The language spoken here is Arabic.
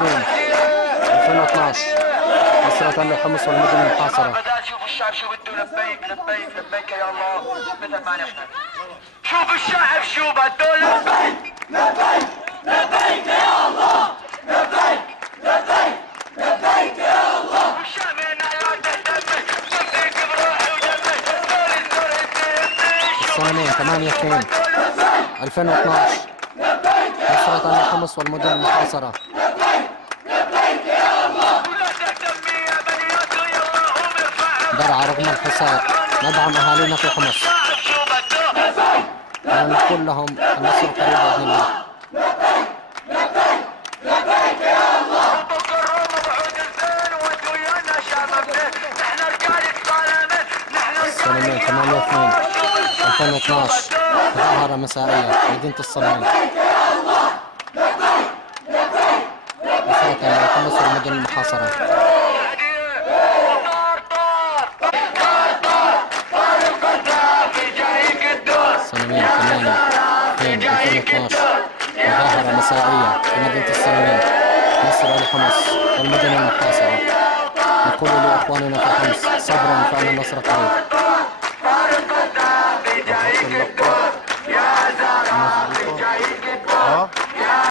2012 نصرة لحمص والمدن المحاصرة. شوف الشعب شو بده. لبيك لبيك لبيك يا الله. مثل ما نحن شوف الشعب شو بده. لبيك لبيك لبيك يا الله. لبيك لبيك لبيك يا الله. والشعب هنا لا تهتمك. لبيك بروحي ودمك. السنة 8/2 2012 نصرة لحمص والمدن المحاصرة. درعا رغم الحصار ندعم أهالينا في حمص ونقول لهم النصر قريب بإذن الله. السلمين 8/2 2012 ظاهرة مسائية مدينة السلمين. نصرة لحمص والمدن المحاصرة. السلمين 8/2/2012 مظاهرة مسائية في مدينة السلمين. نصر لحمص والمدن المحاصرة. نقول لإخواننا في حمص صبرا فإن النصر قريب.